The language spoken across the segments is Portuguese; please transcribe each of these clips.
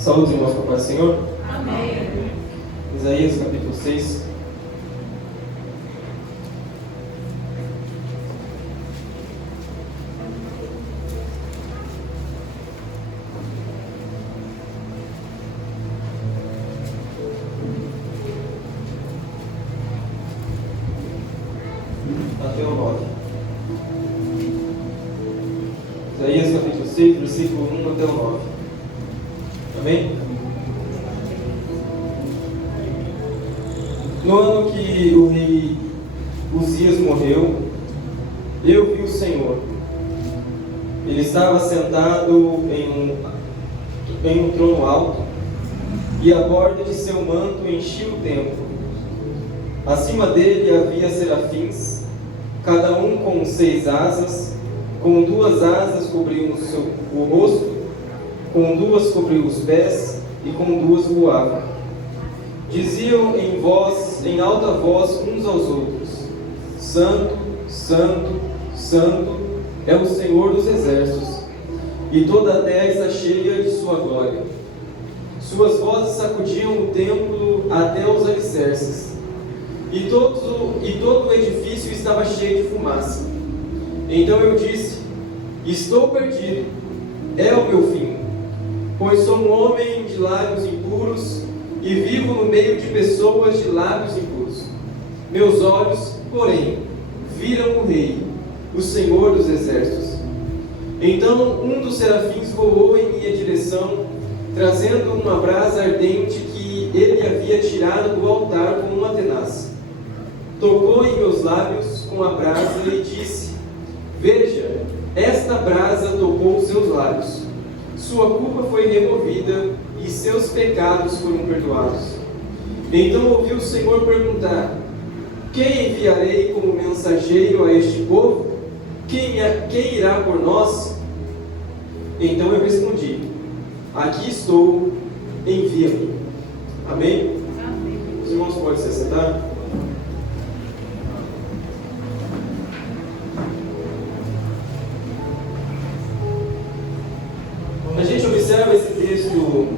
Saúde, irmãos, com a paz do Senhor. Amém. Isaías capítulo 6. Até o 9. Isaías capítulo 6, versículo 1 até o 9. Amém? No ano que o rei Uzias morreu, eu vi o Senhor. Ele estava sentado em um trono alto, e a borda de seu manto enchia o templo. Acima dele havia serafins, cada um com 6 asas, com 2 asas cobriam o rosto, com 2 cobriam os pés, e com 2 voavam. Diziam em alta voz uns aos outros: Santo, Santo, Santo é o Senhor dos exércitos, e toda a terra está cheia de sua glória. Suas vozes sacudiam o templo até os alicerces, e todo o edifício estava cheio de fumaça. Então eu disse: estou perdido, é o meu fim, pois sou um homem de lábios impuros e vivo no meio de pessoas de lábios impuros. Meus olhos, porém, viram o Rei, o Senhor dos exércitos. Então um dos serafins voou em minha direção, trazendo uma brasa ardente que ele havia tirado do altar com uma tenaz. Tocou em meus lábios com a brasa e disse: veja, esta brasa tocou os seus lábios. Sua culpa foi removida e seus pecados foram perdoados. Então ouvi o Senhor perguntar: quem enviarei como mensageiro a este povo? Quem irá por nós? Então eu respondi: aqui estou, envia-me. Amém? Amém. Os irmãos podem se sentar? A gente observa esse texto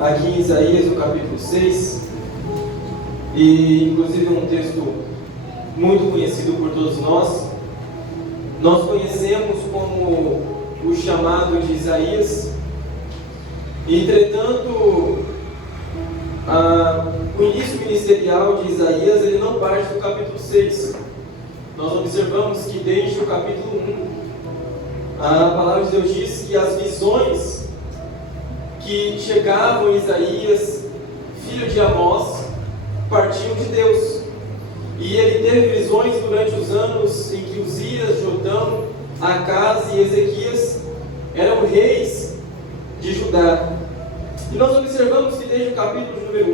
aqui em Isaías, no capítulo 6, e inclusive é um texto muito conhecido por todos nós. Nós conhecemos como o chamado de Isaías. Entretanto, o início ministerial de Isaías ele não parte do capítulo 6. Nós observamos que desde o capítulo 1, a palavra de Deus diz que as visões que chegavam a Isaías, filho de Amós, partiam de Deus. E ele teve visões durante os anos em que Uzias, Jotão, Acaz e Ezequias eram reis de Judá. E nós observamos que desde o capítulo número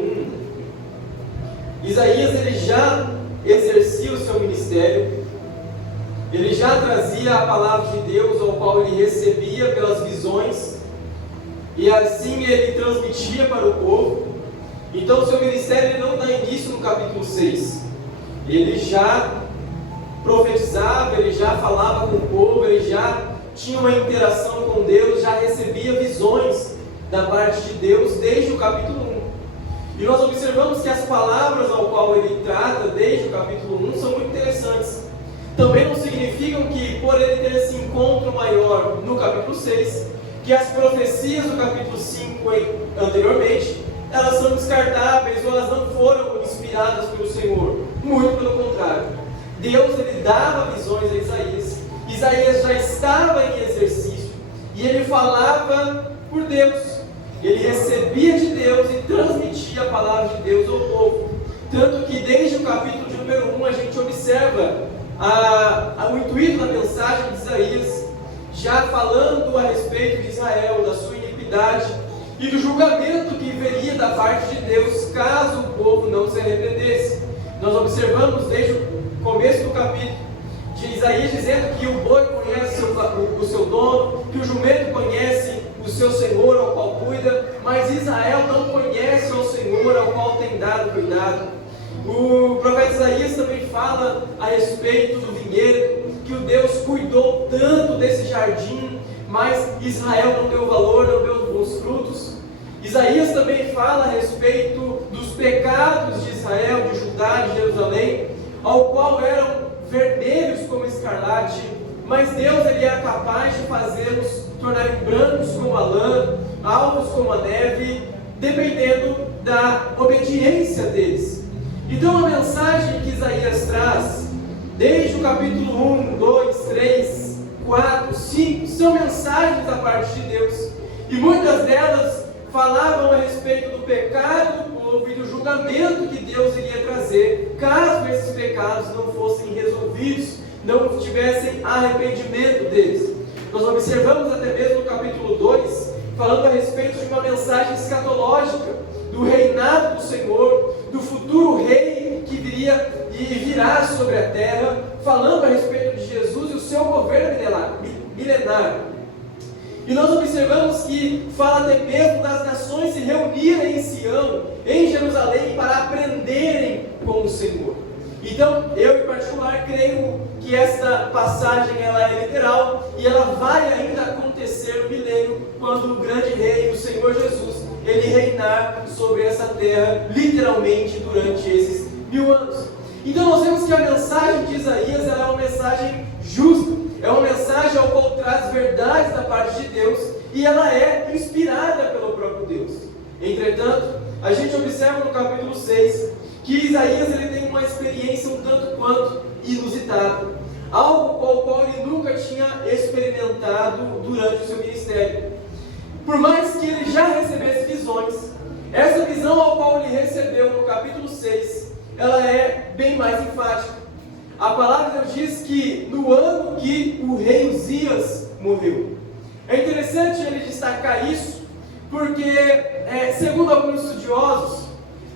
1, Isaías ele já exercia o seu ministério. Ele já trazia a palavra de Deus, ao qual ele recebia pelas visões, e assim ele transmitia para o povo. Então o seu ministério ele não dá início no capítulo 6. Ele já profetizava, ele já falava com o povo, ele já tinha uma interação com Deus, já recebia visões da parte de Deus desde o capítulo 1. E nós observamos que as palavras ao qual ele trata desde o capítulo 1 são muito interessantes. Também não significam que, por ele ter esse encontro maior no capítulo 6, que as profecias do capítulo 5 anteriormente, elas são descartáveis ou elas não foram inspiradas pelo Senhor. Muito pelo contrário. Deus ele dava visões a Isaías. Isaías já estava em exercício e ele falava por Deus. Ele recebia de Deus e transmitia a palavra de Deus ao povo. Tanto que desde o capítulo de número 1 a gente observa o intuito da mensagem de Isaías, já falando a respeito de Israel, da sua iniquidade e do julgamento que viria da parte de Deus caso o povo não se arrependesse. Nós observamos desde o começo do capítulo de Isaías dizendo que o boi conhece o seu dono, que o jumento conhece o seu Senhor ao qual cuida, mas Israel não conhece o Senhor ao qual tem dado cuidado. O profeta Isaías também fala a respeito do vinhedo, que o Deus cuidou tanto desse jardim, mas Israel não deu valor, não deu frutos. Isaías também fala a respeito dos pecados de Israel, de Judá, de Jerusalém, ao qual eram vermelhos como escarlate, mas Deus ele é capaz de fazê-los tornarem brancos como a lã, alvos como a neve, dependendo da obediência deles. Então a mensagem que Isaías traz, desde o capítulo 1, 2, 3, 4, 5, são mensagens da parte de Deus, e muitas delas falavam a respeito do pecado do povo e do julgamento que Deus iria trazer, caso esses pecados não fossem resolvidos, não tivessem arrependimento deles. Nós observamos até mesmo no capítulo 2, falando a respeito de uma mensagem escatológica, do reinado do Senhor, do futuro rei que viria e virá sobre a terra, falando a respeito de Jesus e o seu governo milenar. E nós observamos que fala até mesmo das nações se reunirem em Sião, em Jerusalém, para aprenderem com o Senhor. Então, eu em particular creio que esta passagem ela é literal e ela vai ainda acontecer no milênio, quando o grande rei, o Senhor Jesus, ele reinar sobre essa terra, literalmente durante esses 1000 anos. Então nós vemos que a mensagem de Isaías ela é uma mensagem justa, é uma mensagem ao qual traz verdades da parte de Deus, e ela é inspirada pelo próprio Deus. Entretanto, a gente observa no capítulo 6, que Isaías ele tem uma experiência um tanto quanto inusitada, algo com o qual ele nunca tinha experimentado durante o seu ministério. Por mais que ele já recebesse visões, essa visão ao qual ele recebeu no capítulo 6, ela é bem mais enfática. A palavra de Deus diz que no ano que o rei Uzias morreu. É interessante ele destacar isso, porque, segundo alguns estudiosos,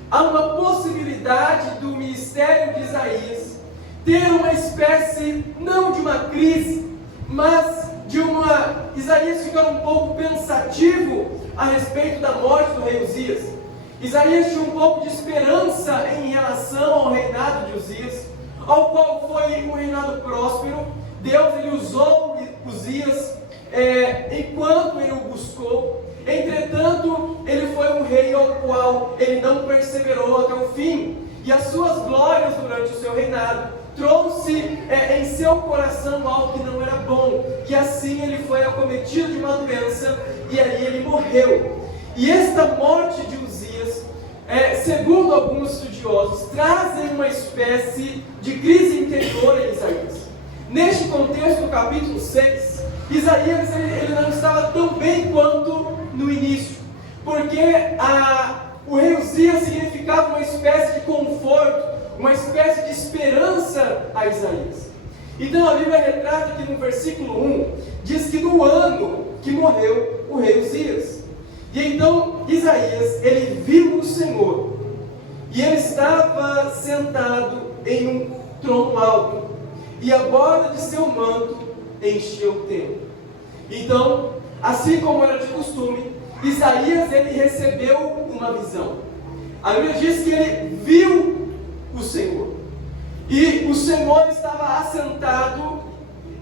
há uma possibilidade do ministério de Isaías ter uma espécie, não de uma crise, mas de uma... Isaías fica um pouco pensativo a respeito da morte do rei Uzias. Isaías tinha um pouco de esperança em relação ao reinado de Uzias, ao qual foi um reinado próspero. Deus ele usou Uzias enquanto ele o buscou. Entretanto, ele foi um rei ao qual ele não perseverou até o fim, e as suas glórias durante o seu reinado trouxe em seu coração algo que não era bom, que assim ele foi acometido de uma doença, e aí ele morreu. E esta morte de Uzias, segundo alguns estudiosos, trazem uma espécie de crise interior em Isaías. Neste contexto do capítulo 6, Isaías ele não estava tão bem quanto no início, porque o rei Uzias significava uma espécie de conforto, uma espécie de esperança a Isaías. Então a Bíblia retrata que no versículo 1, diz que no ano que morreu o rei Uzias. E então Isaías, ele viu o Senhor, e ele estava sentado em um trono alto, e a borda de seu manto encheu o templo. Então, assim como era de costume, Isaías ele recebeu uma visão. A Bíblia diz que ele viu o Senhor, e o Senhor estava assentado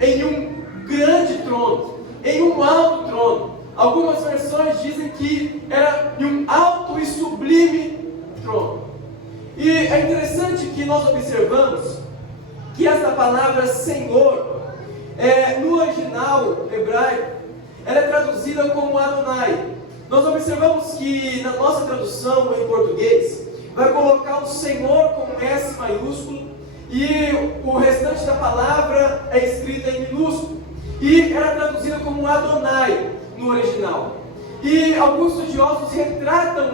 em um grande trono, em um alto trono. Algumas versões dizem que era em um alto e sublime trono. E é interessante que nós observamos que essa palavra Senhor, no original hebraico, ela é traduzida como Adonai. Nós observamos que na nossa tradução em português, vai colocar o Senhor com S maiúsculo, e o restante da palavra é escrita em minúsculo, e era traduzida como Adonai no original. E alguns estudiosos retratam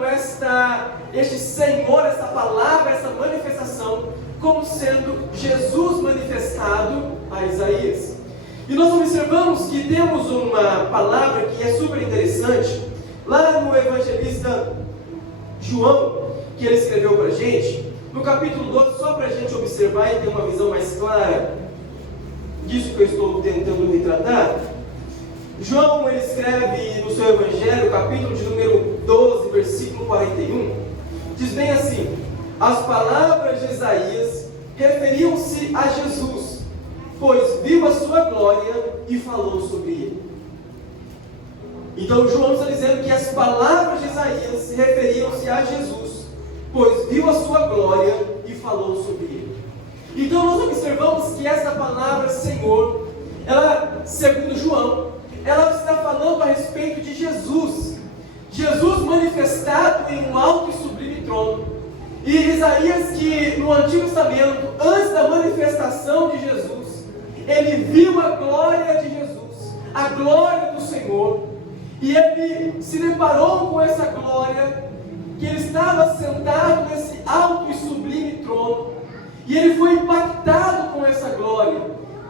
este Senhor, essa palavra, essa manifestação, como sendo Jesus manifestado a Isaías. E nós observamos que temos uma palavra que é super interessante, lá no evangelista João, que ele escreveu para a gente, no capítulo 12, só para a gente observar e ter uma visão mais clara disso que eu estou tentando retratar. João, ele escreve no seu evangelho, capítulo de número 12, versículo 41, diz bem assim: as palavras de Isaías referiam-se a Jesus, pois viu a sua glória e falou sobre ele. Então João está dizendo que as palavras de Isaías referiam-se a Jesus, pois viu a sua glória e falou sobre ele. Então nós observamos que essa palavra Senhor, ela, segundo João, ela está falando a respeito de Jesus. Jesus manifestado em um alto e sublime trono. E Isaías, que no Antigo Testamento, antes da manifestação de Jesus, ele viu a glória de Jesus, a glória do Senhor, e ele se deparou com essa glória, que ele estava sentado nesse alto e sublime trono, e ele foi impactado com essa glória,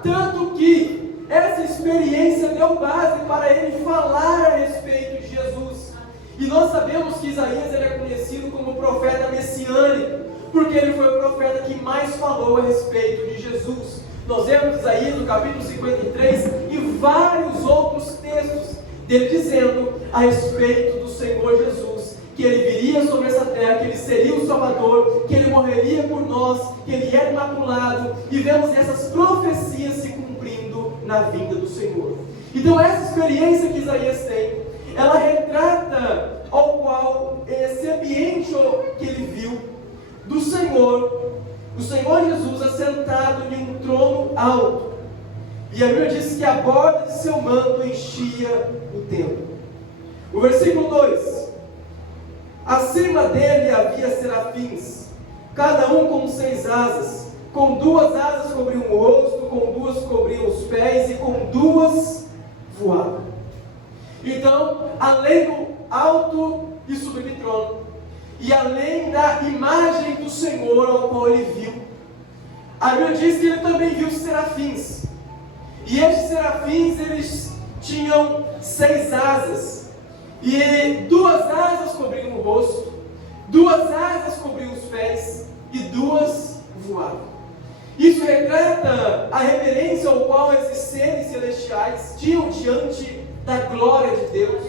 tanto que essa experiência deu base para ele falar a respeito de Jesus. E nós sabemos que Isaías ele é conhecido como profeta messiânico, porque ele foi o profeta que mais falou a respeito de Jesus. Nós vemos Isaías no capítulo 53 e vários outros textos dele dizendo a respeito do Senhor Jesus, que ele viria sobre essa terra, que ele seria o Salvador, que ele morreria por nós, que ele era imaculado, e vemos essas profecias se cumprindo na vinda do Senhor. Então essa experiência que Isaías tem, ela retrata ao qual esse ambiente que ele viu do Senhor, o Senhor Jesus assentado em um trono alto, e a Bíblia diz que a borda de seu manto enchia o templo. O versículo 2: acima dele havia serafins, cada um com 6 asas, com 2 asas cobriam o rosto, com 2 cobriam os pés, e com 2 voavam. Então, além do alto e sublime trono, e além da imagem do Senhor ao qual ele viu, a Bíblia diz que ele também viu os serafins. E estes serafins, eles tinham 6 asas, e 2 asas cobriam o rosto, 2 asas cobriam os pés, e 2 voavam. Isso retrata a reverência ao qual esses seres celestiais tinham diante da glória de Deus,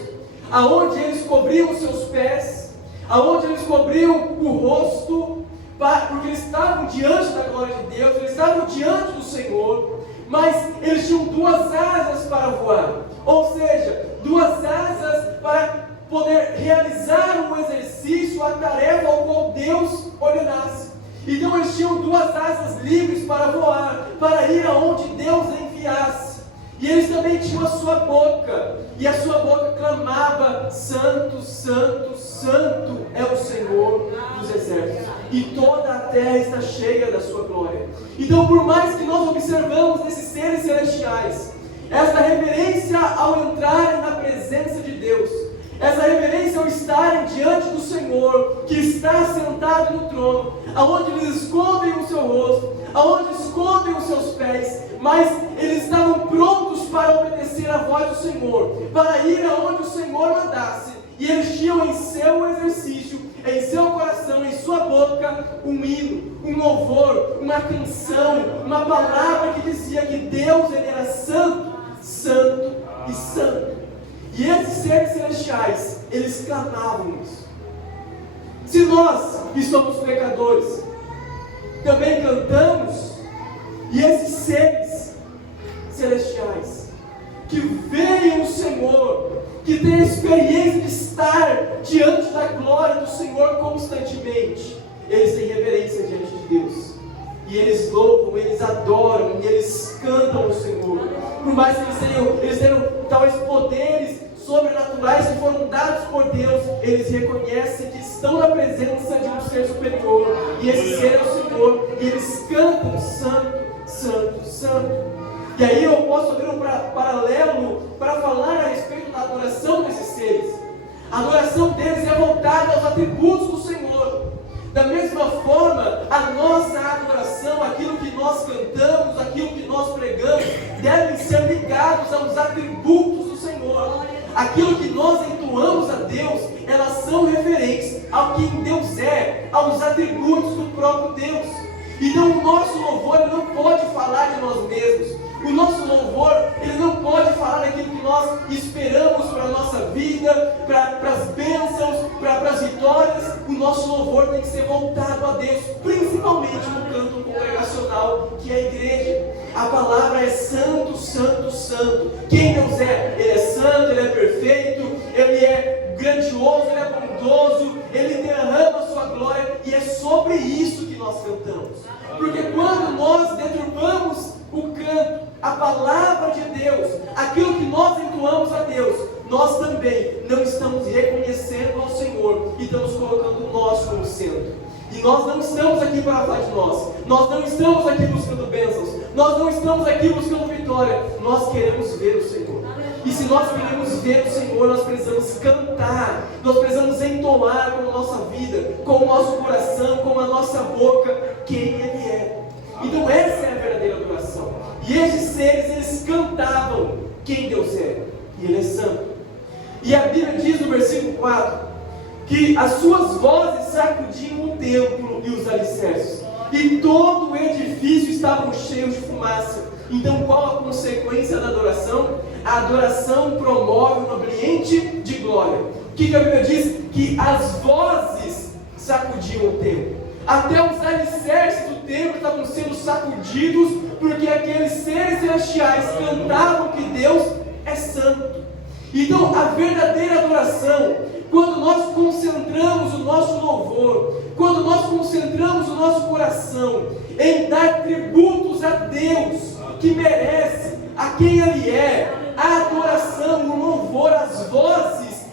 aonde eles cobriam os seus pés, aonde eles cobriam o rosto, porque eles estavam diante da glória de Deus, eles estavam diante do Senhor, mas eles tinham 2 asas para voar, ou seja, 2 asas para poder realizar um exercício, a tarefa ao qual Deus ordenasse. Então eles tinham 2 asas livres para voar, para ir aonde Deus enviasse. E eles também tinham a sua boca, e a sua boca clamava: Santo, Santo, Santo é o Senhor dos exércitos, e toda a terra está cheia da sua glória. Então, por mais que nós observamos esses seres celestiais, esta reverência ao entrarem na presença de Deus, essa reverência ao estarem diante do Senhor, que está sentado no trono, aonde eles escondem o seu rosto, aonde escondem os seus pés, mas eles estavam prontos para obedecer a voz do Senhor, para ir aonde o Senhor mandasse, e eles tinham em seu exercício, em seu coração, em sua boca, um hino, um louvor, uma canção, uma palavra que dizia que Deus ele era santo, santo e santo. E esses seres celestiais, eles clamavam isso. Se nós, que somos pecadores, também cantamos, e esses seres celestiais, que veem o Senhor, que têm a experiência de estar diante da glória do Senhor constantemente, eles têm reverência diante de Deus, e eles louvam, eles adoram, e eles cantam ao Senhor. Por mais que eles tenham talvez poderes sobrenaturais que foram dados por Deus, eles reconhecem que estão na presença de um ser superior, e esse ser é o Senhor, e eles cantam: Santo, Santo, Santo. E aí eu posso abrir um paralelo para falar a respeito da adoração desses seres. A adoração deles é voltada aos atributos do Senhor. Da mesma forma, a nossa adoração, aquilo que nós cantamos, aquilo que nós pregamos, devem ser ligados aos atributos do Senhor. Aquilo que nós entoamos a Deus, elas são referentes ao que Deus é, aos atributos do próprio Deus. Então o nosso louvor ele não pode falar de nós mesmos. O nosso louvor ele não pode falar daquilo que nós esperamos para a nossa vida, para as bênçãos, para as vitórias. o nosso louvor tem que ser voltado a Deus, principalmente no canto congregacional, que é a igreja. A palavra é santo, santo, santo. Quem Deus é? Ele é santo, Ele é perfeito, Ele é grandioso, Ele é bondoso, Ele derrama a sua glória, e é sobre isso que nós cantamos. Porque quando nós deturpamos o canto, a palavra de Deus, aquilo que nós entoamos a Deus, nós também não estamos reconhecendo ao Senhor e estamos colocando nós como centro. E nós não estamos aqui para falar de nós não estamos aqui buscando bênçãos, nós não estamos aqui buscando vitória, nós queremos ver o Senhor. E se nós queremos ver o Senhor, nós precisamos cantar, nós precisamos entoar com a nossa vida, com o nosso coração, com a nossa boca, quem Ele é. Então essa é a verdadeira adoração. E esses seres, eles cantavam quem Deus é, e Ele é santo. E a Bíblia diz no versículo 4, que as suas vozes sacudiam o templo e os alicerces, e todo o edifício estava cheio de fumaça. Então qual a consequência da adoração? A adoração promove um ambiente de glória. O que a Bíblia diz? Que as vozes sacudiam o templo. Até os alicerces do templo estavam sendo sacudidos, porque aqueles seres celestiais cantavam que Deus é santo. Então a verdadeira adoração, quando nós concentramos o nosso louvor, quando nós concentramos o nosso coração em dar tributos a Deus, que merece, a quem Ele é, a adoração, o louvor, as vozes,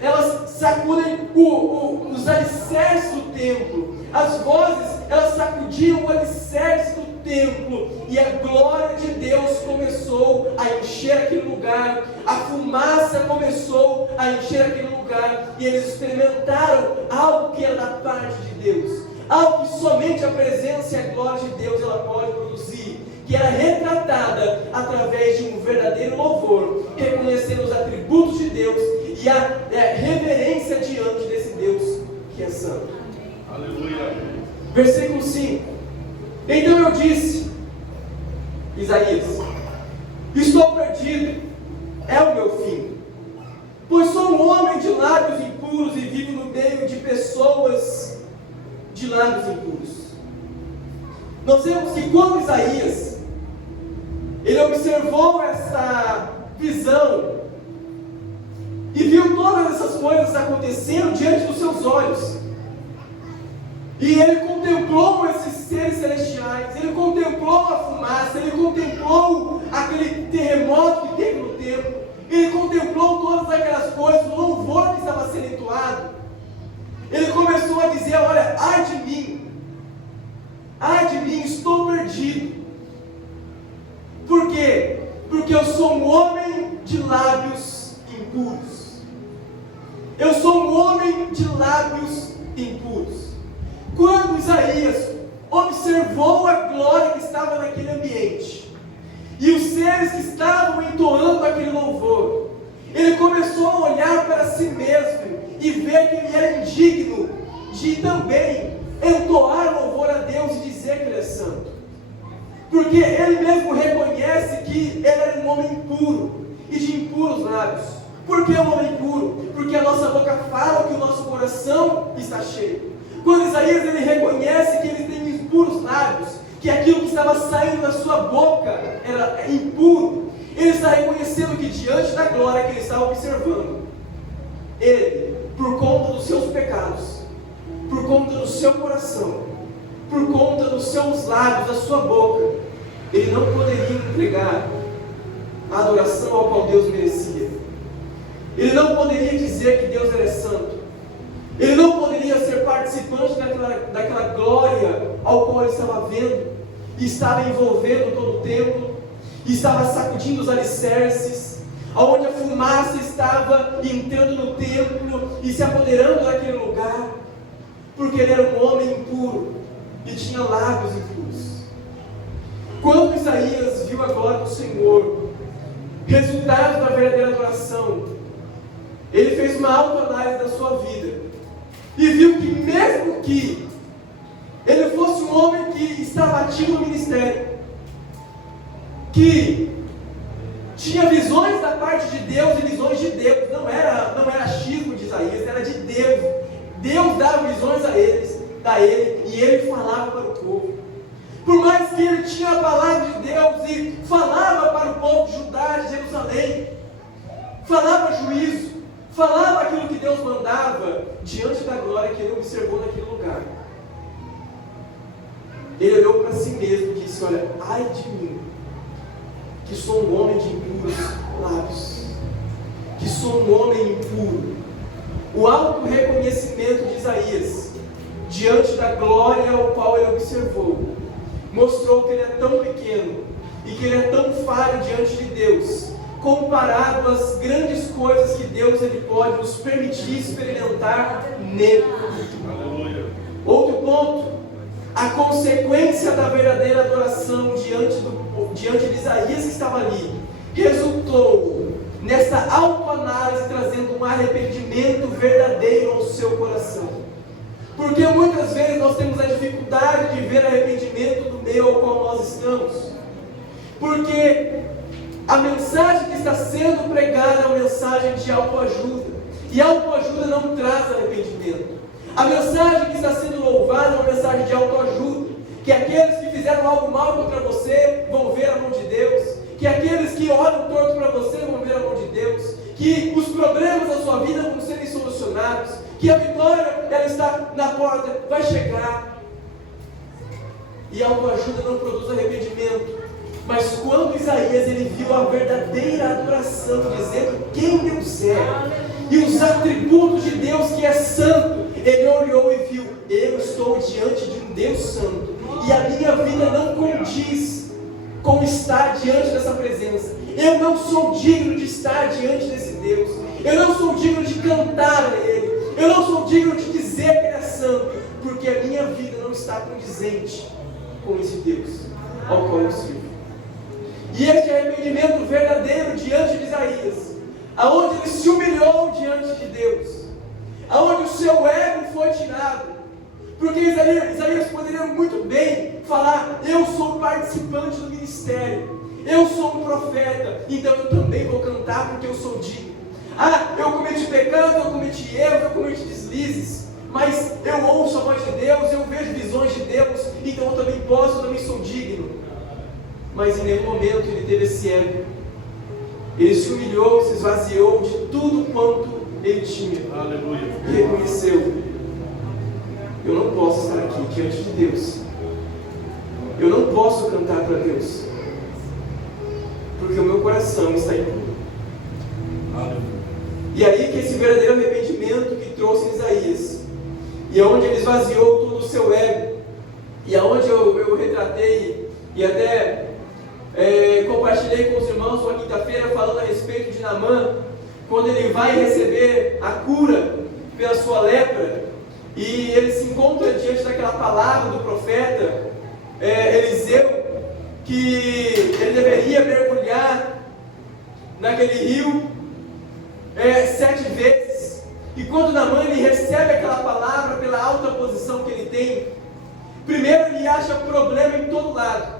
elas sacudem os alicerces do templo. As vozes, elas sacudiam o alicerce do templo, e a glória de Deus começou a encher aquele lugar, a fumaça começou a encher aquele lugar, e eles experimentaram algo que era da parte de Deus, algo que somente a presença e a glória de Deus ela pode produzir, que era retratada através de um verdadeiro louvor, reconhecendo os atributos de Deus e a reverência diante desse Deus que é santo. Aleluia. Versículo 5. Então eu disse, Isaías, estou perdido, é o meu fim, pois sou um homem de lábios impuros e vivo no meio de pessoas de lábios impuros. Nós vemos que quando Isaías ele observou essa visão e viu todas essas coisas acontecendo diante dos seus olhos, e ele contemplou esses seres celestiais, ele contemplou a fumaça, ele contemplou aquele terremoto que teve no templo, ele contemplou todas aquelas coisas, o louvor que estava sendo entoado. Ele começou a dizer: olha, ai de mim, estou perdido. Por quê? Porque eu sou um homem de lábios impuros. Eu sou um homem de lábios impuros. Quando Isaías observou a glória que estava naquele ambiente, e os seres que estavam entoando aquele louvor, ele começou a olhar para si mesmo e ver que ele era indigno de também entoar louvor a Deus e dizer que Ele é santo. Porque ele mesmo reconhece que ele era um homem impuro e de impuros lábios. Por que um homem impuro? Porque a nossa boca fala que o nosso coração está cheio. Quando Isaías ele reconhece que ele tem impuros lábios, que aquilo que estava saindo da sua boca era impuro, ele está reconhecendo que diante da glória que ele estava observando, ele, por conta dos seus pecados, por conta do seu coração, por conta dos seus lábios, da sua boca, ele não poderia entregar a adoração ao qual Deus merecia. Ele não poderia dizer que Deus era santo. Ele não poderia ser participante daquela glória ao qual ele estava vendo, e estava envolvendo todo o templo, e estava sacudindo os alicerces, onde a fumaça estava entrando no templo e se apoderando daquele lugar, porque ele era um homem impuro e tinha lábios impuros. Quando Isaías viu a glória do Senhor, resultado da verdadeira adoração, ele fez uma autoanálise da sua vida e viu que mesmo que ele fosse um homem que estava ativo no ministério, que tinha visões da parte de Deus e visões de Deus, não era achismo de Isaías, era de Deus. Deus a ele, e ele falava para o povo. Por mais que ele tinha a palavra de Deus e falava para o povo de Judá, de Jerusalém, falava juízo, falava aquilo que Deus mandava, diante da glória que ele observou naquele lugar. Ele olhou para si mesmo e disse: olha, ai de mim, que sou um homem de impuros lábios, que sou um homem impuro. O auto-reconhecimento de Isaías, diante da glória ao qual ele observou, mostrou que ele é tão pequeno e que ele é tão falho diante de Deus, comparado às grandes coisas que Deus ele pode nos permitir experimentar nele. Aleluia. Outro ponto, a consequência da verdadeira adoração diante de Isaías que estava ali, resultou nessa autoanálise, trazendo um arrependimento verdadeiro ao seu coração. Porque muitas vezes nós temos a dificuldade de ver arrependimento no meio ao qual nós estamos. Porque a mensagem que está sendo pregada é uma mensagem de autoajuda. E autoajuda não traz arrependimento. A mensagem que está sendo louvada é uma mensagem de autoajuda. Que aqueles que fizeram algo mal contra você vão ver a mão de Deus. Que aqueles que olham torto para você vão ver a mão de Deus. Que os problemas da sua vida vão serem solucionados. Que a vitória, ela está na porta, vai chegar. E a autoajuda não produz arrependimento. Mas quando Isaías ele viu a verdadeira adoração, dizendo quem Deus é, e os atributos de Deus que é santo, ele olhou e viu: eu estou diante de um Deus santo, e a minha vida não condiz com estar diante dessa presença. Eu não sou digno de estar diante desse Deus. Eu não sou digno de cantar a Ele. Eu não sou digno de dizer que Ele é santo, porque a minha vida não está condizente com esse Deus ao qual eu sirvo. E este arrependimento verdadeiro diante de Isaías, aonde ele se humilhou diante de Deus, aonde o seu ego foi tirado, porque Isaías poderia muito bem falar: eu sou participante do ministério, eu sou um profeta, então eu também vou cantar porque eu sou digno. Ah, eu cometi pecado, eu cometi erros, eu cometi deslizes, mas eu ouço a voz de Deus, eu vejo visões de Deus, então eu também posso, eu também sou digno. Mas em nenhum momento ele teve esse ego. Ele se humilhou, se esvaziou de tudo quanto ele tinha. Aleluia. E reconheceu: eu não posso estar aqui diante de Deus. Eu não posso cantar para Deus, porque o meu coração está impuro. Aleluia. E aí que esse verdadeiro arrependimento que trouxe em Isaías, e aonde ele esvaziou todo o seu ego, e aonde eu retratei e até compartilhei com os irmãos uma quinta-feira falando a respeito de Naamã, quando ele vai receber a cura pela sua lepra, e ele se encontra diante daquela palavra do profeta Eliseu, que ele deveria mergulhar naquele rio 7 vezes. E quando Naamã ele recebe aquela palavra pela alta posição que ele tem, primeiro ele acha problema em todo lado.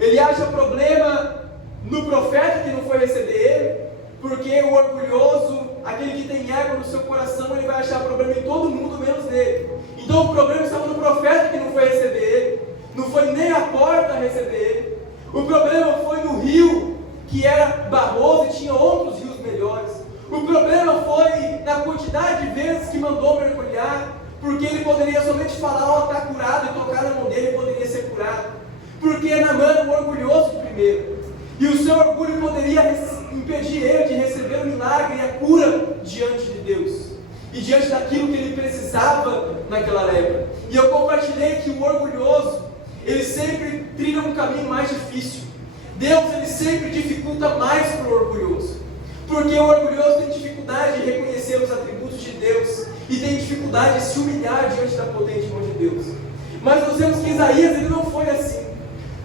Ele acha problema no profeta que não foi receber ele, porque o orgulhoso, aquele que tem ego no seu coração, ele vai achar problema em todo mundo menos nele. Então o problema estava no profeta que não foi receber ele, não foi nem a porta a receber ele. O problema foi no rio, que era barroso e tinha outros rios melhores. O problema foi na quantidade de vezes que mandou mergulhar, porque ele poderia somente falar: ó, está curado, e tocar na mão dele poderia ser curado. Porque Naamã era um orgulhoso primeiro, e o seu orgulho poderia impedir ele de receber o milagre e a cura diante de Deus, e diante daquilo que ele precisava naquela lepra. E eu compartilhei que o orgulhoso, ele sempre trilha um caminho mais difícil. Deus, ele sempre dificulta mais para o orgulhoso, porque o orgulhoso tem dificuldade de reconhecer os atributos de Deus, e tem dificuldade de se humilhar diante da potente mão de Deus. Mas nós vemos que Isaías ele não foi assim.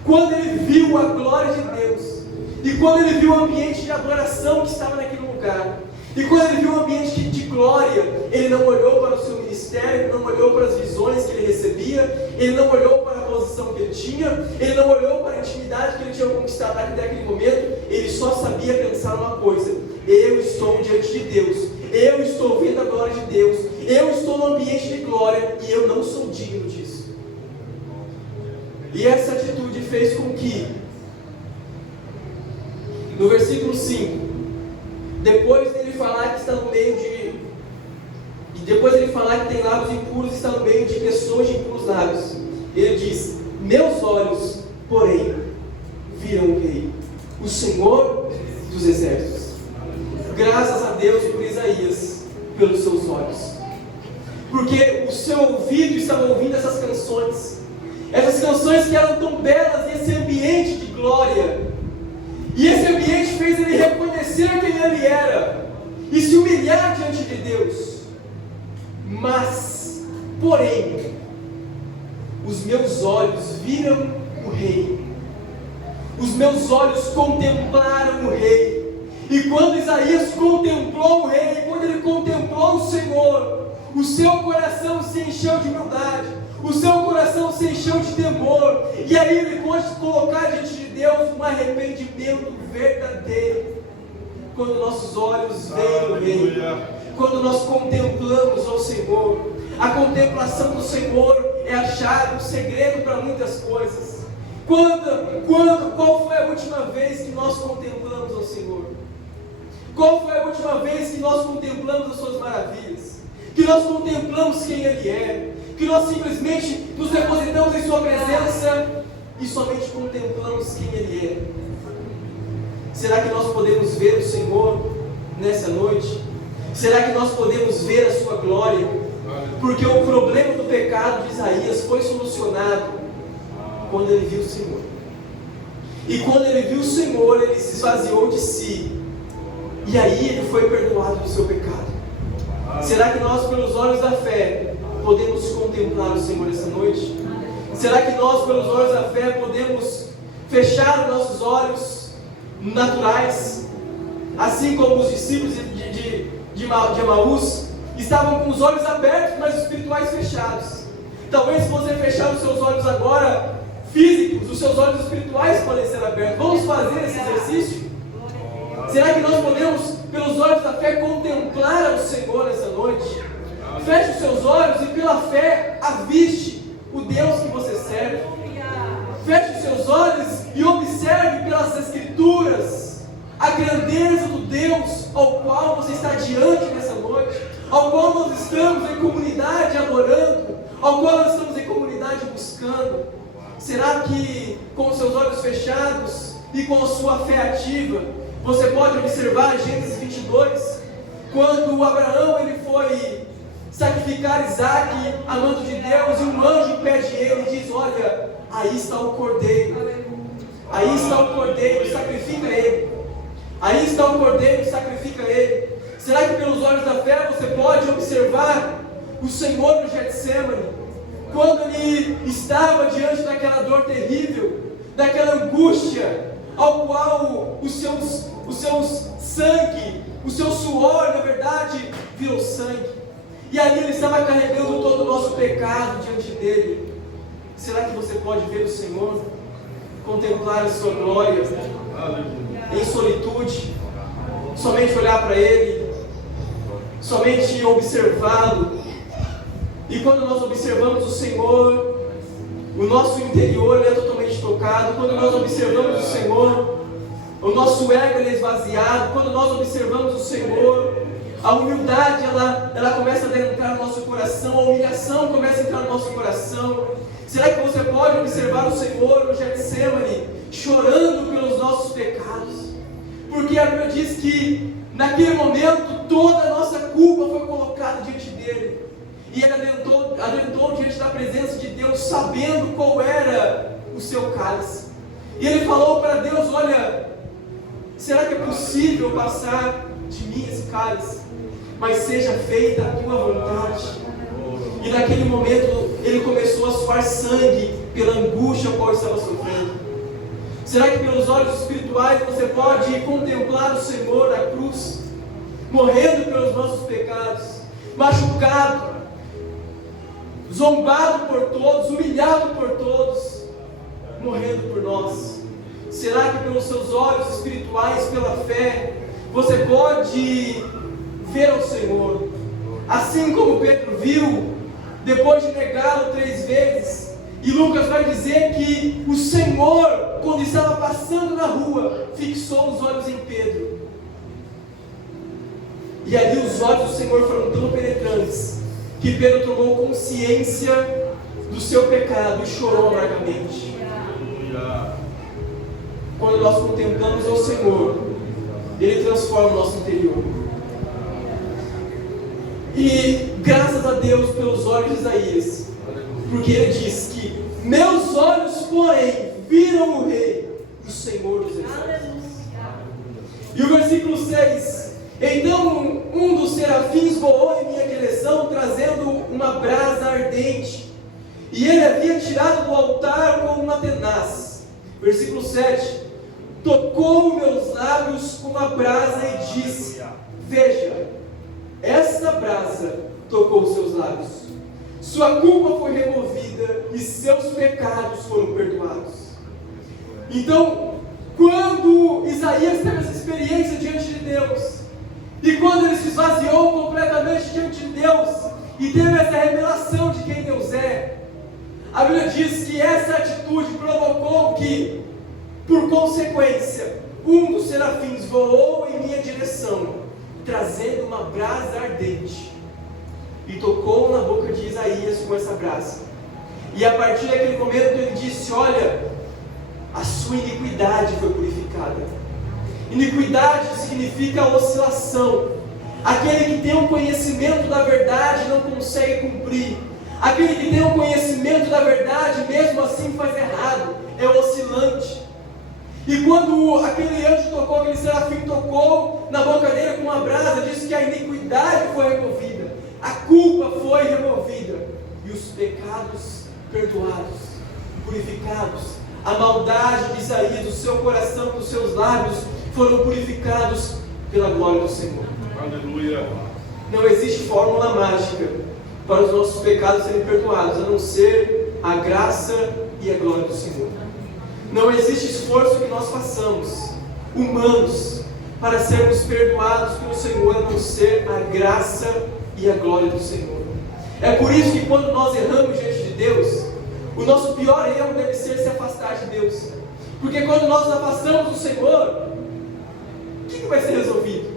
Quando ele viu a glória de Deus, e quando ele viu o ambiente de adoração que estava naquele lugar, e quando ele viu o ambiente de glória, ele não olhou para o seu ministério, ele não olhou para as visões que ele recebia, ele não olhou para a posição que ele tinha, ele não olhou para a intimidade que ele tinha conquistado até aquele momento. Ele só sabia pensar uma coisa: eu estou diante de Deus, eu estou estou vendo a glória de Deus, eu estou no ambiente de glória e eu não sou digno disso. E essa atitude fez com que, no versículo 5, depois dele falar que está no meio de... E depois ele falar que tem lábios impuros e está no meio de pessoas de impuros lábios, ele diz: meus olhos, porém, viram o Rei, o Senhor dos Exércitos. Graças a Deus por Isaías, pelos seus olhos, porque o seu ouvido estava ouvindo essas canções que eram tão belas nesse ambiente de glória, e esse ambiente fez ele reconhecer quem ele era e se humilhar diante de Deus. Mas, porém, os meus olhos viram o Rei, os meus olhos contemplaram o Rei. E quando Isaías contemplou o Rei, quando ele contemplou o Senhor, o seu coração se encheu de humildade, o seu coração se encheu de temor, e aí ele pôde colocar diante de Deus um arrependimento verdadeiro. Quando nossos olhos veem o Rei, quando nós contemplamos ao Senhor, a contemplação do Senhor é a chave, o segredo para muitas coisas. Qual foi a última vez que nós contemplamos ao Senhor? Qual foi a última vez que nós contemplamos as suas maravilhas? Que nós contemplamos quem Ele é? Que nós simplesmente nos depositamos em sua presença e somente contemplamos quem Ele é? Será que nós podemos ver o Senhor nessa noite? Será que nós podemos ver a sua glória? Porque o problema do pecado de Isaías foi solucionado quando ele viu o Senhor. E quando ele viu o Senhor, ele se esvaziou de si. E aí ele foi perdoado do seu pecado. Será que nós, pelos olhos da fé, podemos contemplar o Senhor essa noite? Será que nós, pelos olhos da fé, podemos fechar os nossos olhos naturais, assim como os discípulos de Emaús estavam com os olhos abertos, mas os espirituais fechados? Talvez se você fechar os seus olhos agora, físicos, os seus olhos espirituais podem ser abertos. Vamos fazer esse exercício? Será que nós podemos, pelos olhos da fé, contemplar o Senhor essa noite? Feche os seus olhos e pela fé aviste o Deus que você serve. Feche os seus olhos e observe pelas Escrituras a grandeza do Deus ao qual você está diante nessa noite, ao qual nós estamos em comunidade adorando, ao qual nós estamos em comunidade buscando. Será que com os seus olhos fechados e com a sua fé ativa, você pode observar Gênesis 22, quando Abraão ele foi sacrificar Isaac a mando de Deus, e um anjo impede ele e diz: olha, aí está o cordeiro, aí está o cordeiro, sacrifica ele, aí está o cordeiro, sacrifica ele. Será que pelos olhos da fé você pode observar o Senhor no Getsemane, quando ele estava diante daquela dor terrível, daquela angústia, ao qual o seu sangue, o seu suor, na verdade, virou sangue, e ali ele estava carregando todo o nosso pecado diante dele? Será que você pode ver o Senhor, contemplar a sua glória em solitude, somente olhar para Ele, somente observá-lo? E quando nós observamos o Senhor, o nosso interior é totalmente tocado. Quando nós observamos o Senhor, o nosso ego é esvaziado. Quando nós observamos o Senhor, a humildade ela começa a entrar no nosso coração, a humilhação começa a entrar no nosso coração. Será que você pode observar o Senhor no Getsemane, chorando pelos nossos pecados? Porque a Bíblia diz que naquele momento toda a nossa culpa foi colocada diante dele, e ele adentrou diante da presença de Deus, sabendo qual era o seu cálice. E ele falou para Deus: olha, será que é possível passar de mim esse cálice? Mas seja feita a tua vontade. E naquele momento ele começou a suar sangue pela angústia a qual estava sofrendo. Será que pelos olhos espirituais você pode contemplar o Senhor na cruz, morrendo pelos nossos pecados, machucado, zombado por todos, humilhado por todos, morrendo por nós? Será que pelos seus olhos espirituais, pela fé, você pode ver ao Senhor? Pedro viu, depois de negá-lo 3 vezes. E Lucas vai dizer que o Senhor, quando estava passando na rua, fixou os olhos em Pedro. E ali os olhos do Senhor foram tão penetrantes, que Pedro tomou consciência do seu pecado e chorou amargamente. Quando nós contemplamos ao Senhor, Ele transforma o nosso interior. E graças a Deus pelos olhos de Isaías, porque ele diz que meus olhos, porém, viram o Rei, o Senhor dos Exércitos. E o versículo 6: então um dos serafins voou em minha direção, trazendo uma brasa ardente, e ele havia tirado do altar com uma tenaz. Versículo 7: tocou meus lábios com a brasa e disse: veja, esta brasa tocou os seus lábios, sua culpa foi removida e seus pecados foram perdoados. Então, quando Isaías teve essa experiência diante de Deus, e quando ele se esvaziou completamente diante de Deus, e teve essa revelação de quem Deus é, a Bíblia diz que essa atitude provocou que, por consequência, um dos serafins voou em minha direção, trazendo uma brasa ardente, e tocou na boca de Isaías com essa brasa. E a partir daquele momento ele disse: olha, a sua iniquidade foi purificada. Iniquidade significa oscilação. Aquele que tem um conhecimento da verdade não consegue cumprir. Aquele que tem um conhecimento da verdade, mesmo assim faz errado, é oscilante. E quando aquele anjo tocou, aquele serafim tocou na boca dele com uma brasa, disse que a iniquidade foi removida, a culpa foi removida, e os pecados perdoados, purificados. A maldade de Isaías, do seu coração, dos seus lábios, foram purificados pela glória do Senhor. Aleluia. Não existe fórmula mágica para os nossos pecados serem perdoados, a não ser a graça e a glória do Senhor. Não existe esforço que nós façamos, humanos, para sermos perdoados pelo Senhor, a não ser a graça e a glória do Senhor. É por isso que quando nós erramos diante de Deus, o nosso pior erro deve ser se afastar de Deus. Porque quando nós nos afastamos do Senhor, o que vai ser resolvido?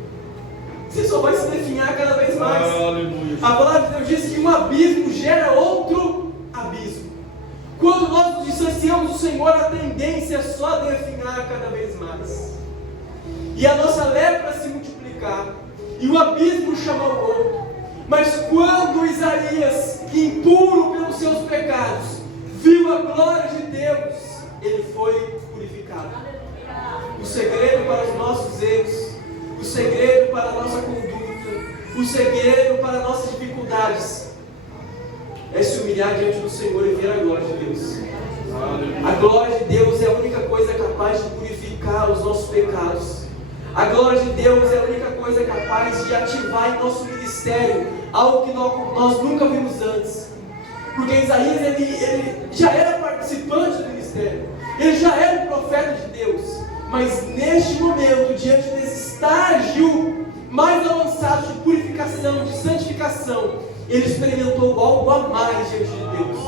Você só vai se definhar cada vez mais. Aleluia. A palavra de Deus diz que um abismo gera outro abismo. Quando nós nos distanciamos do Senhor, a tendência é só definhar cada vez mais. E a nossa lepra se multiplicar. E o abismo chama o outro. Mas quando Isaías, impuro pelos seus pecados, viu a glória de Deus, ele foi purificado. O segredo para os nossos erros, o segredo para a nossa conduta, o segredo para as nossas dificuldades, é se humilhar diante do Senhor e ver a glória de Deus. A glória de Deus é a única coisa capaz de purificar os nossos pecados. A glória de Deus é a única coisa capaz de ativar em nosso ministério algo que nós nunca vimos antes. Porque Isaías ele já era participante do ministério, ele já era um profeta de Deus, mas neste momento, diante desse estágio mais avançado de purificação, de santificação, ele experimentou algo a mais diante de Deus.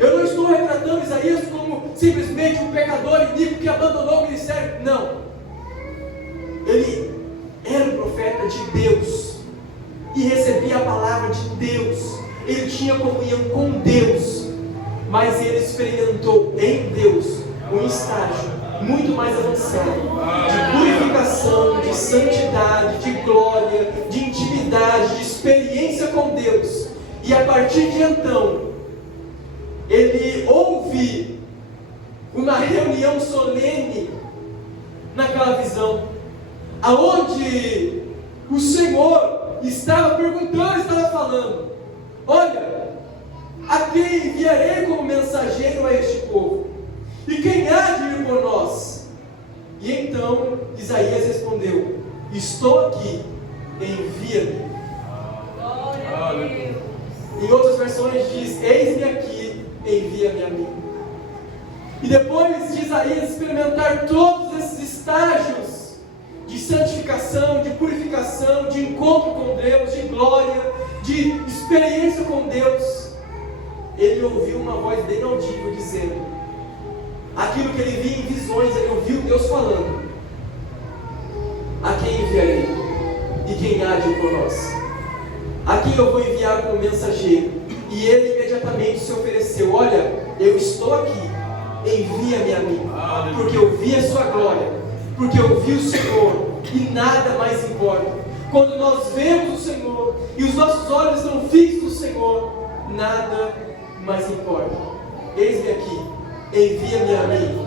Eu não estou retratando Isaías como simplesmente um pecador iníquo que abandonou o ministério. Não. Ele era um profeta de Deus e recebia a palavra de Deus. Ele tinha comunhão com Deus, mas ele experimentou em Deus um estágio muito mais avançado de purificação, de santidade, de glória, de intimidade, de experiência com Deus. E a partir de então, ele ouve uma reunião solene naquela visão, aonde o Senhor estava perguntando, estava falando: olha, a quem enviarei como mensageiro a este povo? E quem há de ir por nós? E então Isaías respondeu: estou aqui, envia-me. Em outras versões diz: eis-me aqui, envia-me a mim. E depois de Isaías experimentar todos esses estágios de santificação, de purificação, de encontro com Deus, de glória, de experiência com Deus, ele ouviu uma voz bem audível dizendo aquilo que ele via em visões. Ele ouviu Deus falando: a quem enviarei? E quem há de ir por nós? A quem eu vou enviar como mensageiro? E ele imediatamente se ofereceu: olha, eu estou aqui, envia-me a mim, porque eu vi a sua glória, porque eu vi o Senhor, e nada mais importa. Quando nós vemos o Senhor e os nossos olhos estão fixos no Senhor, nada mais importa. Eis-me aqui, envia-me a mim.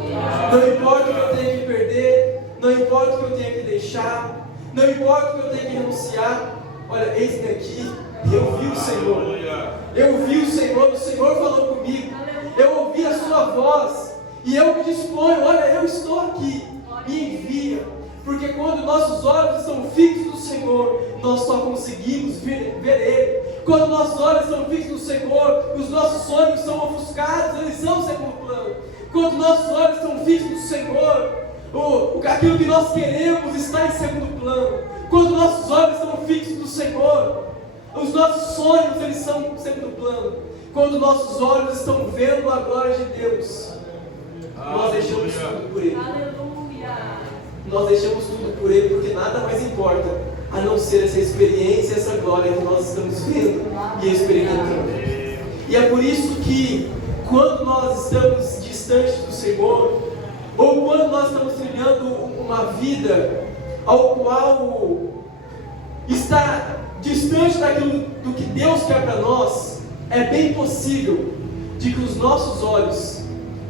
Não importa o que eu tenha que perder, não importa o que eu tenha que deixar, não importa o que eu tenha que renunciar. Olha, eis-me aqui, eu vi o Senhor. Eu vi o Senhor falou comigo. Eu ouvi a sua voz e eu me disponho: olha, eu estou aqui, me envia. Porque quando nossos olhos estão fixos no Senhor, nós só conseguimos ver Ele. Quando nossos olhos estão fixos no Senhor, os nossos sonhos são ofuscados, eles são segundo plano. Quando nossos olhos estão fixos no Senhor, aquilo que nós queremos está em segundo plano. Quando nossos olhos estão fixos no Senhor, os nossos sonhos eles são em segundo plano. Quando nossos olhos estão vendo a glória de Deus, nós deixamos tudo por Ele. Nós deixamos tudo por Ele, porque nada mais importa a não ser essa experiência, essa glória que nós estamos vendo e experimentando. E é por isso que quando nós estamos distantes do Senhor, ou quando nós estamos trilhando uma vida ao qual está distante daquilo do que Deus quer para nós, é bem possível de que os nossos olhos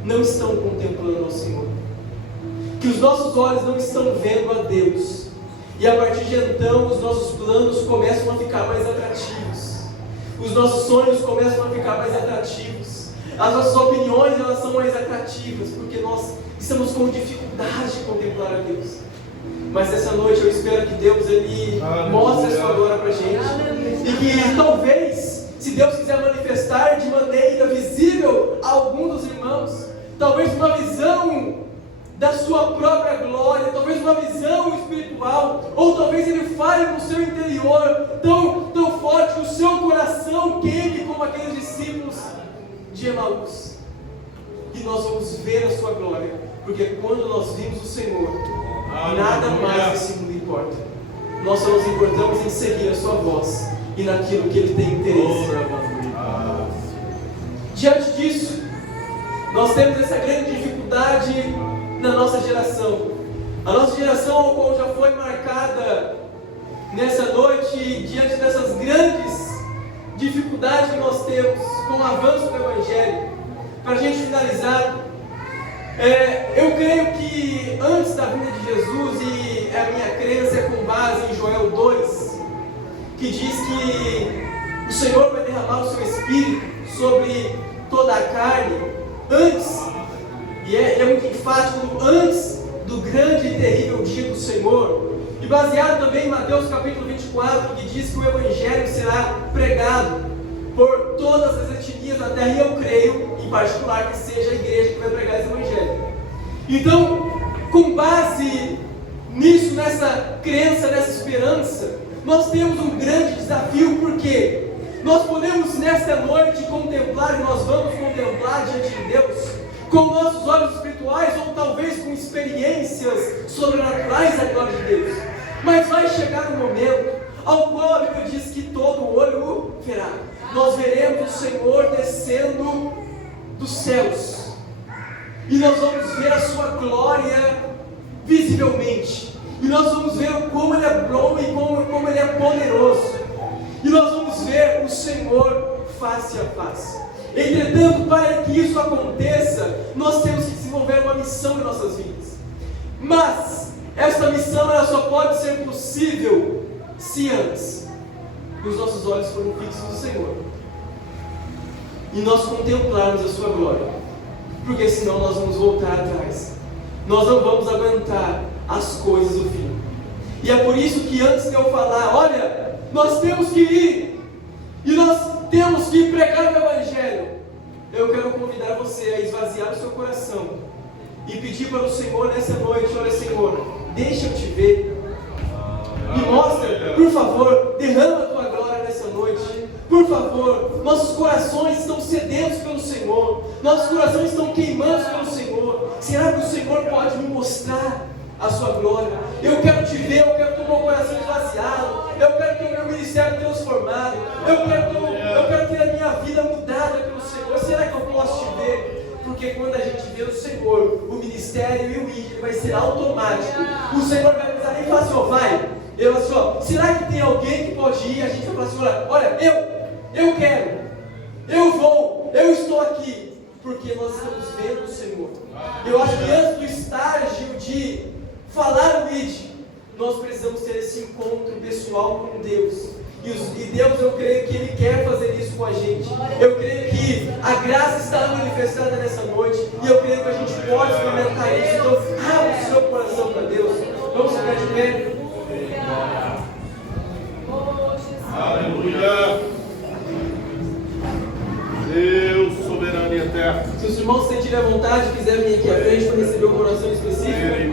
não estão contemplando ao Senhor, que os nossos olhos não estão vendo a Deus, e a partir de então os nossos planos começam a ficar mais atrativos, os nossos sonhos começam a ficar mais atrativos, as nossas opiniões elas são mais atrativas, porque nós estamos com dificuldade de contemplar a Deus. Mas essa noite eu espero que Deus Ele mostre a sua glória para a gente, e que talvez, se Deus quiser manifestar de maneira visível a algum dos irmãos, talvez uma visão da sua própria glória, talvez uma visão espiritual, ou talvez Ele fale no seu interior tão forte que o seu coração queime como aqueles discípulos de Emaús, e nós vamos ver a sua glória, porque quando nós vimos o Senhor, nada mais desse mundo importa. Nós só nos importamos em seguir a sua voz e naquilo que Ele tem interesse. Diante disso, nós temos essa grande dificuldade na nossa geração. A nossa geração, como já foi marcada nessa noite, diante dessas grandes dificuldades que nós temos com o avanço do Evangelho. Para a gente finalizar, eu creio que antes da vinda de Jesus, e a minha crença é com base em Joel 2, que diz que o Senhor vai derramar o seu Espírito sobre toda a carne, antes, e é muito enfático, antes do grande e terrível dia do Senhor, e baseado também em Mateus capítulo 24, que diz que o Evangelho será pregado por todas as etnias da terra, e eu creio, em particular, que seja a igreja que vai pregar esse Evangelho. Então, com base nisso, nessa crença, nessa esperança, nós temos um grande desafio, porque nós podemos nesta noite contemplar, e nós vamos contemplar diante de Deus, com nossos olhos espirituais, ou talvez com experiências sobrenaturais da glória de Deus. Mas vai chegar um momento ao qual a Bíblia diz que todo olho o verá. Nós veremos o Senhor descendo dos céus, e nós vamos ver a sua glória visivelmente, e nós vamos ver como Ele é bom e como Ele é poderoso, e nós vamos ver o Senhor face a face. Entretanto, para que isso aconteça, nós temos que desenvolver uma missão em nossas vidas. Mas essa missão ela só pode ser possível se antes os nossos olhos forem fixos no Senhor e nós contemplarmos a sua glória, porque senão nós vamos voltar atrás, nós não vamos aguentar as coisas do fim. E é por isso que antes de eu falar, olha, nós temos que ir e nós temos que pregar o Evangelho, eu quero convidar você a esvaziar o seu coração e pedir para o Senhor nessa noite: olha, Senhor, deixa eu te ver, me mostra, por favor, derrama a tua glória nessa noite. favor, nossos corações estão sedentos pelo Senhor, nossos corações estão queimando pelo Senhor. Será que o Senhor pode me mostrar a sua glória? Eu quero te ver, eu quero ter o meu coração esvaziado, eu quero ter o meu ministério transformado, eu quero ter a minha vida mudada pelo Senhor. Será que eu posso te ver? Porque quando a gente vê o Senhor, o ministério e o ir vai ser automático. O Senhor vai precisar nem falar assim, ó, vai. Eu falo assim, ó, será que tem alguém que pode ir? A gente vai falar assim, olha, eu quero, eu vou, eu estou aqui. Porque nós estamos vendo o Senhor. Eu acho que antes do estágio de falar o ID, nós precisamos ter esse encontro pessoal com Deus. E Deus, eu creio que Ele quer fazer isso com a gente. Eu creio que a graça está manifestada nessa noite. E eu creio que a gente pode experimentar isso. Então, abre o seu coração para Deus. Vamos ficar de pé. Aleluia. Deus soberano e eterno. Se os irmãos sentirem a vontade, quiserem vir aqui à frente para receber o coração específico,